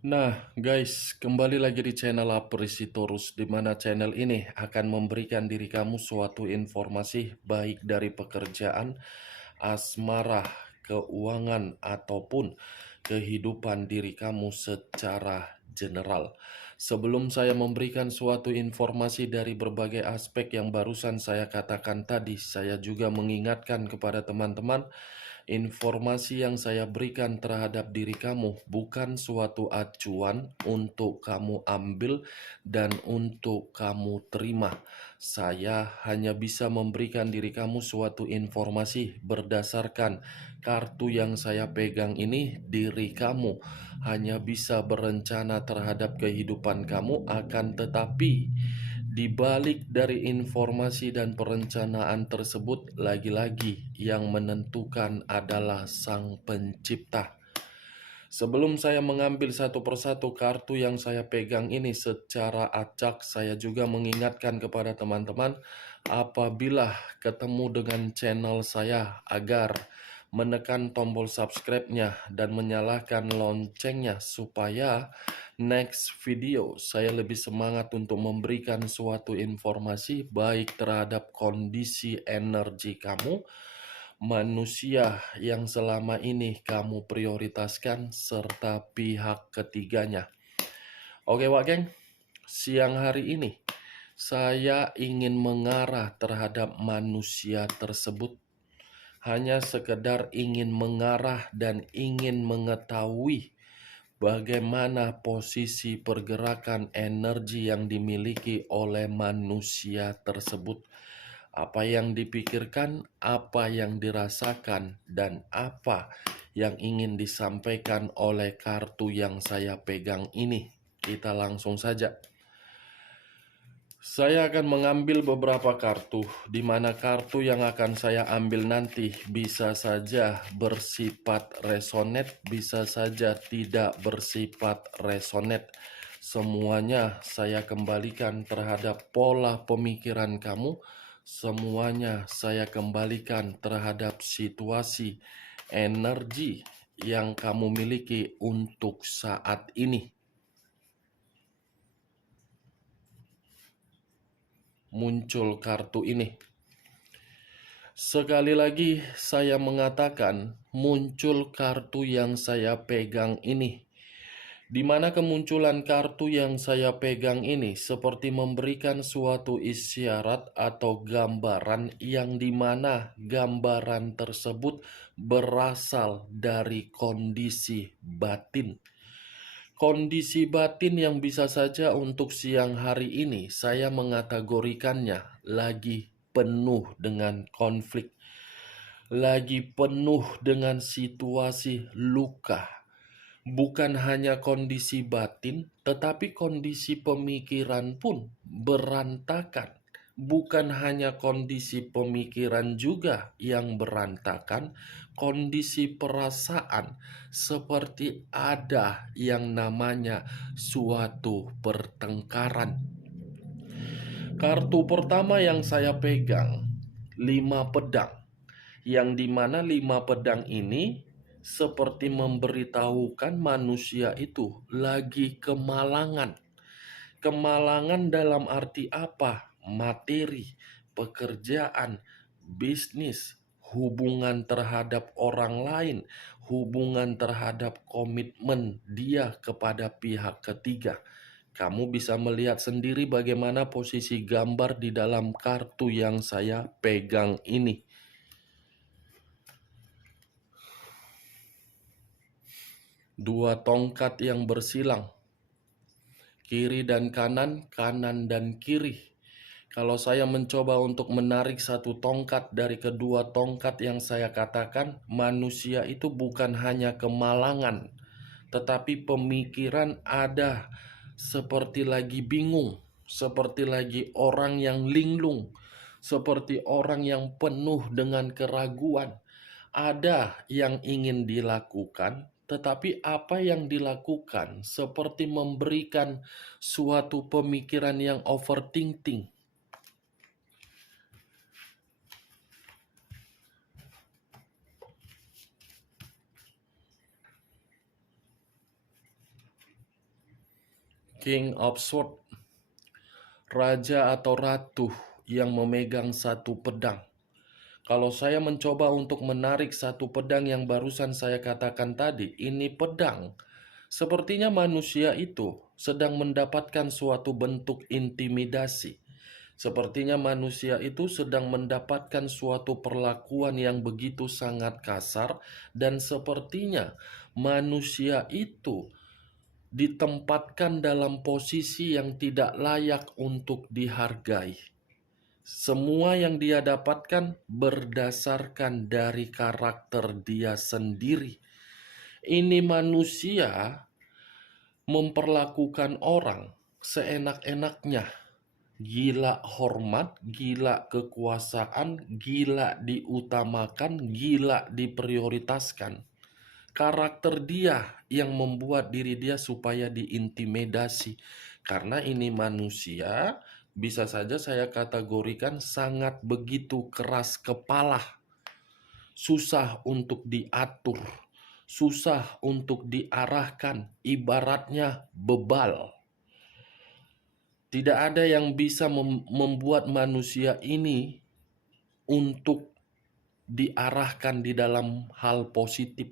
Nah, guys, kembali lagi di channel Apresitorus, di mana channel ini akan memberikan diri kamu suatu informasi baik dari pekerjaan, asmara, keuangan, ataupun kehidupan diri kamu secara general. Sebelum saya memberikan suatu informasi dari berbagai aspek yang barusan saya katakan tadi, saya juga mengingatkan kepada teman-teman, informasi yang saya berikan terhadap diri kamu bukan suatu acuan untuk kamu ambil dan untuk kamu terima. Saya hanya bisa memberikan diri kamu suatu informasi berdasarkan kartu yang saya pegang ini. Diri kamu hanya bisa berencana terhadap kehidupan kamu, akan tetapi di balik dari informasi dan perencanaan tersebut, lagi-lagi yang menentukan adalah Sang Pencipta. Sebelum saya mengambil satu persatu kartu yang saya pegang ini secara acak, saya juga mengingatkan kepada teman-teman, apabila ketemu dengan channel saya, agar menekan tombol subscribe-nya dan menyalakan loncengnya supaya next video saya lebih semangat untuk memberikan suatu informasi baik terhadap kondisi energi kamu, manusia yang selama ini kamu prioritaskan, serta pihak ketiganya. Oke Wak Geng, siang hari ini saya ingin mengarah terhadap manusia tersebut. Hanya sekedar ingin mengarah dan ingin mengetahui bagaimana posisi pergerakan energi yang dimiliki oleh manusia tersebut. Apa yang dipikirkan, apa yang dirasakan, dan apa yang ingin disampaikan oleh kartu yang saya pegang ini. Kita langsung saja. Saya akan mengambil beberapa kartu, di mana kartu yang akan saya ambil nanti bisa saja bersifat resonate, bisa saja tidak bersifat resonate. Semuanya saya kembalikan terhadap pola pemikiran kamu. Semuanya saya kembalikan terhadap situasi energi yang kamu miliki untuk saat ini. Muncul kartu ini. Sekali lagi saya mengatakan, muncul kartu yang saya pegang ini. Di mana kemunculan kartu yang saya pegang ini seperti memberikan suatu isyarat atau gambaran, yang dimana gambaran tersebut berasal dari kondisi batin. Kondisi batin yang bisa saja untuk siang hari ini saya mengategorikannya lagi penuh dengan konflik, lagi penuh dengan situasi luka. Bukan hanya kondisi batin, tetapi kondisi pemikiran pun berantakan. Bukan hanya kondisi pemikiran juga yang berantakan, kondisi perasaan seperti ada yang namanya suatu pertengkaran. Kartu pertama yang saya pegang, 5 pedang. Yang dimana 5 pedang ini seperti memberitahukan manusia itu lagi kemalangan. Kemalangan dalam arti apa? Materi, pekerjaan, bisnis, hubungan terhadap orang lain, hubungan terhadap komitmen dia kepada pihak ketiga. Kamu bisa melihat sendiri bagaimana posisi gambar di dalam kartu yang saya pegang ini. Dua tongkat yang bersilang, kiri dan kanan, kanan dan kiri. Kalau saya mencoba untuk menarik satu tongkat dari kedua tongkat yang saya katakan, manusia itu bukan hanya kemalangan, tetapi pemikiran ada seperti lagi bingung, seperti lagi orang yang linglung, seperti orang yang penuh dengan keraguan. Ada yang ingin dilakukan, tetapi apa yang dilakukan seperti memberikan suatu pemikiran yang overthinking. King of Swords, raja atau ratu yang memegang satu pedang. Kalau saya mencoba untuk menarik satu pedang yang barusan saya katakan tadi, ini pedang. Sepertinya manusia itu sedang mendapatkan suatu bentuk intimidasi. Sepertinya manusia itu sedang mendapatkan suatu perlakuan yang begitu sangat kasar, dan sepertinya manusia itu ditempatkan dalam posisi yang tidak layak untuk dihargai. Semua yang dia dapatkan berdasarkan dari karakter dia sendiri. Ini manusia memperlakukan orang seenak-enaknya. Gila hormat, gila kekuasaan, gila diutamakan, gila diprioritaskan. Karakter dia yang membuat diri dia supaya diintimidasi. Karena ini manusia, bisa saja saya kategorikan sangat begitu keras kepala. Susah untuk diatur, susah untuk diarahkan, ibaratnya bebal. Tidak ada yang bisa membuat manusia ini untuk diarahkan di dalam hal positif.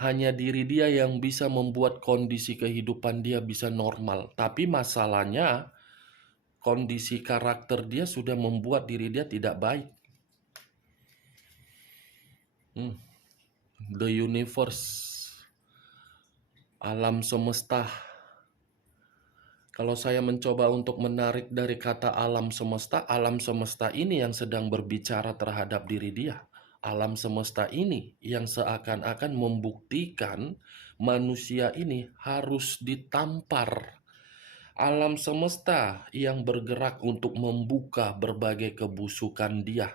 Hanya diri dia yang bisa membuat kondisi kehidupan dia bisa normal. Tapi masalahnya, kondisi karakter dia sudah membuat diri dia tidak baik. The universe, alam semesta. Kalau saya mencoba untuk menarik dari kata alam semesta ini yang sedang berbicara terhadap diri dia. Alam semesta ini yang seakan-akan membuktikan manusia ini harus ditampar. Alam semesta yang bergerak untuk membuka berbagai kebusukan dia.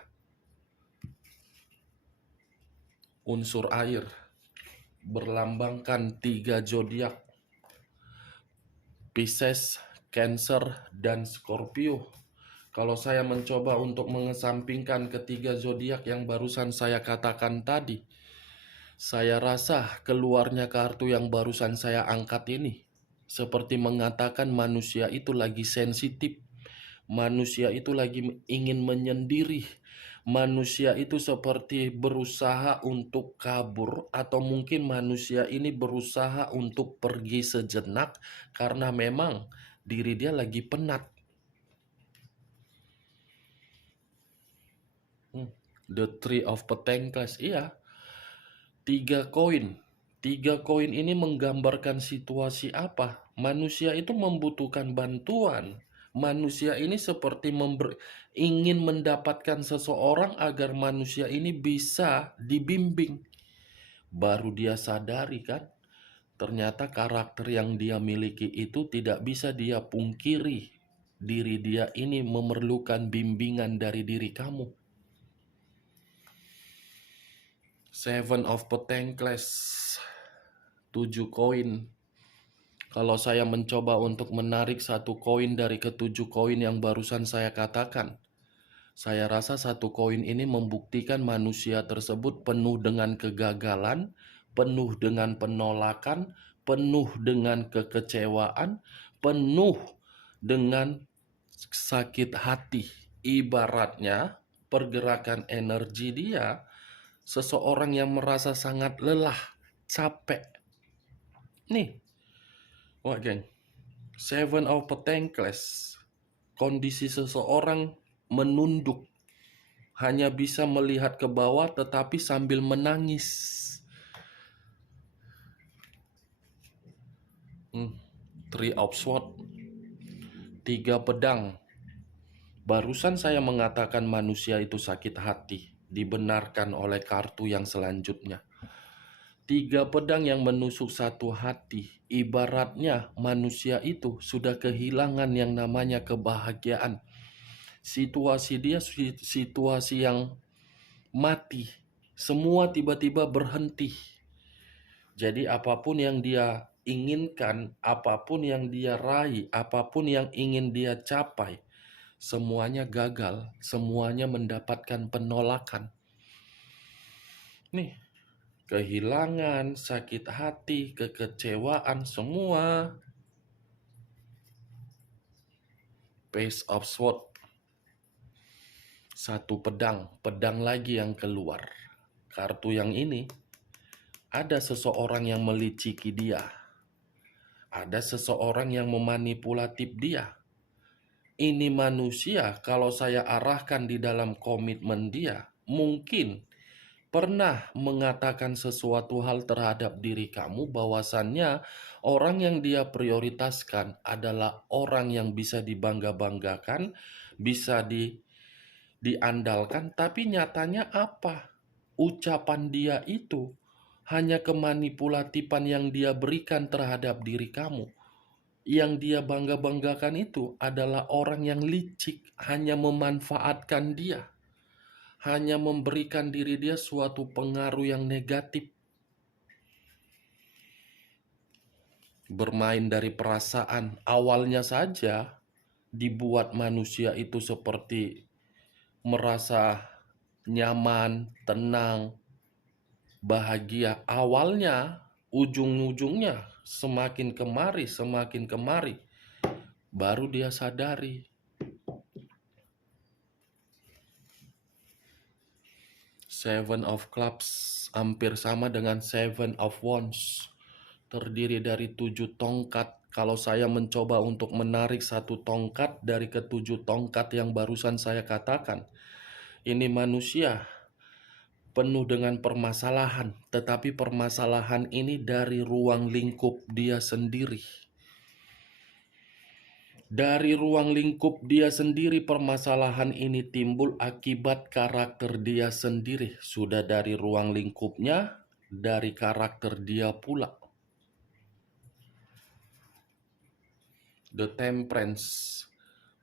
Unsur air berlambangkan 3 zodiak. Pisces, Cancer, dan Scorpio. Kalau saya mencoba untuk mengesampingkan ketiga zodiak yang barusan saya katakan tadi, saya rasa keluarnya kartu yang barusan saya angkat ini seperti mengatakan manusia itu lagi sensitif. Manusia itu lagi ingin menyendiri. Manusia itu seperti berusaha untuk kabur, atau mungkin manusia ini berusaha untuk pergi sejenak karena memang diri dia lagi penat. The Three of Pentacles, iya. 3 koin. 3 koin ini menggambarkan situasi apa? Manusia itu membutuhkan bantuan. Manusia ini seperti ingin mendapatkan seseorang agar manusia ini bisa dibimbing. Baru dia sadari kan, ternyata karakter yang dia miliki itu tidak bisa dia pungkiri. Diri dia ini memerlukan bimbingan dari diri kamu. Seven of Pentacles, 7 koin. Kalau saya mencoba untuk menarik satu koin dari ketujuh koin yang barusan saya katakan, saya rasa satu koin ini membuktikan manusia tersebut penuh dengan kegagalan, penuh dengan penolakan, penuh dengan kekecewaan, penuh dengan sakit hati. Ibaratnya pergerakan energi dia, seseorang yang merasa sangat lelah, capek. Nih, wah geng, Seven of Pentacles, kondisi seseorang menunduk, hanya bisa melihat ke bawah tetapi sambil menangis. Three of Swords, 3 pedang. Barusan saya mengatakan manusia itu sakit hati, dibenarkan oleh kartu yang selanjutnya. 3 pedang yang menusuk satu hati, ibaratnya manusia itu sudah kehilangan yang namanya kebahagiaan. Situasi dia situasi yang mati, semua tiba-tiba berhenti. Jadi apapun yang dia inginkan, apapun yang dia raih, apapun yang ingin dia capai, semuanya gagal, semuanya mendapatkan penolakan. Nih, kehilangan, sakit hati, kekecewaan, semua Page of Sword. Satu pedang, pedang lagi yang keluar. Kartu yang ini, ada seseorang yang meliciki dia. Ada seseorang yang memanipulatif dia. Ini manusia, kalau saya arahkan di dalam komitmen dia, mungkin pernah mengatakan sesuatu hal terhadap diri kamu bahwasannya orang yang dia prioritaskan adalah orang yang bisa dibangga-banggakan, bisa diandalkan, tapi nyatanya apa? Ucapan dia itu hanya kemanipulatifan yang dia berikan terhadap diri kamu. Yang dia bangga-banggakan itu adalah orang yang licik, hanya memanfaatkan dia, hanya memberikan diri dia suatu pengaruh yang negatif. Bermain dari perasaan, awalnya saja dibuat manusia itu seperti merasa nyaman, tenang, bahagia. Awalnya, ujung-ujungnya semakin kemari, baru dia sadari. Seven of Clubs hampir sama dengan Seven of Wands. Terdiri dari 7 tongkat. Kalau saya mencoba untuk menarik satu tongkat dari ketujuh tongkat yang barusan saya katakan, ini manusia penuh dengan permasalahan, tetapi permasalahan ini dari ruang lingkup dia sendiri. Dari ruang lingkup dia sendiri, permasalahan ini timbul akibat karakter dia sendiri. Sudah dari ruang lingkupnya, dari karakter dia pula. The Temperance,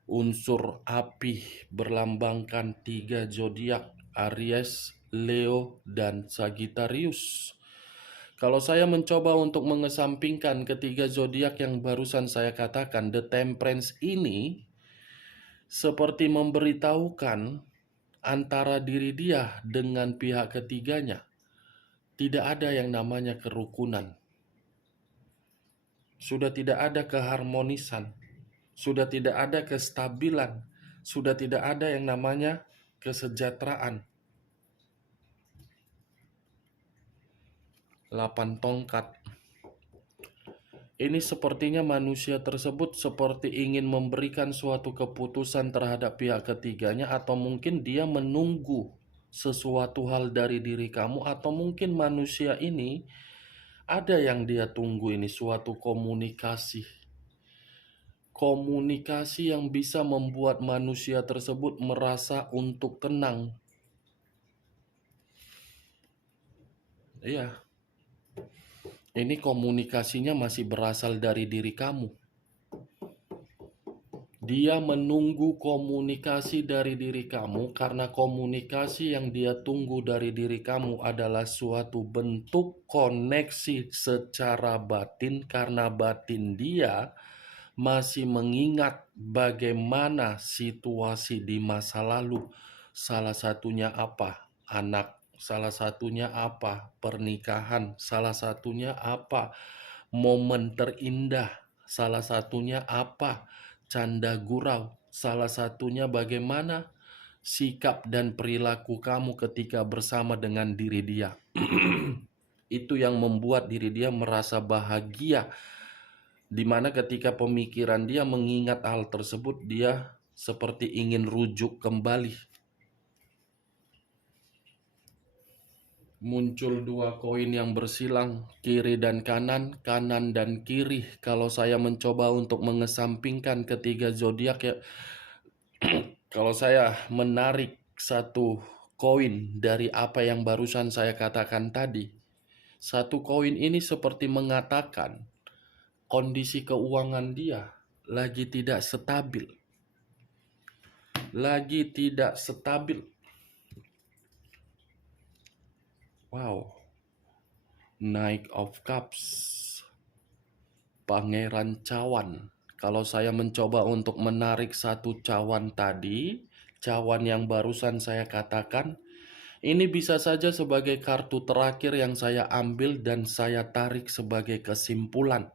unsur api, berlambangkan 3 zodiak, Aries, Leo, dan Sagittarius. Kalau saya mencoba untuk mengesampingkan ketiga zodiak yang barusan saya katakan, The Temperance ini seperti memberitahukan antara diri dia dengan pihak ketiganya. Tidak ada yang namanya kerukunan. Sudah tidak ada keharmonisan. Sudah tidak ada kestabilan. Sudah tidak ada yang namanya kesejahteraan. 8 tongkat. Ini sepertinya manusia tersebut seperti ingin memberikan suatu keputusan terhadap pihak ketiganya, atau mungkin dia menunggu sesuatu hal dari diri kamu, atau mungkin manusia ini ada yang dia tunggu, ini suatu komunikasi. Komunikasi yang bisa membuat manusia tersebut merasa untuk tenang. Iya. Ini komunikasinya masih berasal dari diri kamu. Dia menunggu komunikasi dari diri kamu karena komunikasi yang dia tunggu dari diri kamu adalah suatu bentuk koneksi secara batin, karena batin dia masih mengingat bagaimana situasi di masa lalu. Salah satunya apa? Anak. Salah satunya apa? Pernikahan. Salah satunya apa? Momen terindah. Salah satunya apa? Canda gurau. Salah satunya bagaimana sikap dan perilaku kamu ketika bersama dengan diri dia. Itu yang membuat diri dia merasa bahagia, dimana ketika pemikiran dia mengingat hal tersebut, dia seperti ingin rujuk kembali. Muncul 2 koin yang bersilang, kiri dan kanan, kanan dan kiri. Kalau saya mencoba untuk mengesampingkan ketiga zodiak ya, kalau saya menarik satu koin dari apa yang barusan saya katakan tadi, satu koin ini seperti mengatakan kondisi keuangan dia lagi tidak stabil. Lagi tidak stabil. Wow. Knight of Cups. Pangeran cawan. Kalau saya mencoba untuk menarik satu cawan tadi, cawan yang barusan saya katakan, ini bisa saja sebagai kartu terakhir yang saya ambil dan saya tarik sebagai kesimpulan.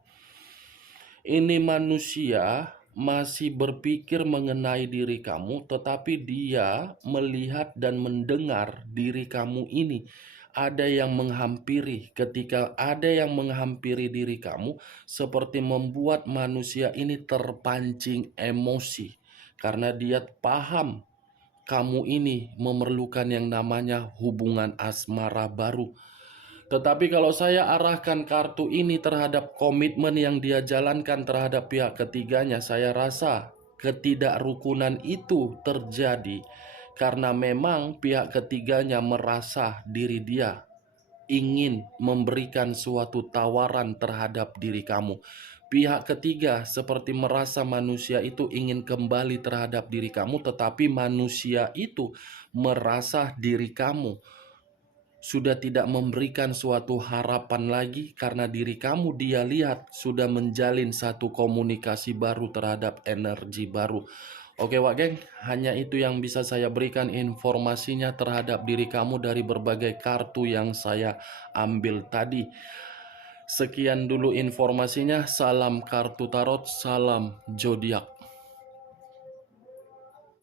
Ini manusia masih berpikir mengenai diri kamu, tetapi dia melihat dan mendengar diri kamu ini. Ada yang menghampiri, ketika ada yang menghampiri diri kamu, seperti membuat manusia ini terpancing emosi, karena dia paham kamu ini memerlukan yang namanya hubungan asmara baru. Tetapi kalau saya arahkan kartu ini terhadap komitmen yang dia jalankan terhadap pihak ketiganya, saya rasa ketidakrukunan itu terjadi karena memang pihak ketiganya merasa diri dia ingin memberikan suatu tawaran terhadap diri kamu. Pihak ketiga seperti merasa manusia itu ingin kembali terhadap diri kamu, tetapi manusia itu merasa diri kamu sudah tidak memberikan suatu harapan lagi karena diri kamu dia lihat sudah menjalin satu komunikasi baru terhadap energi baru. Oke Wak Geng, hanya itu yang bisa saya berikan informasinya terhadap diri kamu dari berbagai kartu yang saya ambil tadi. Sekian dulu informasinya, salam kartu tarot, salam zodiak.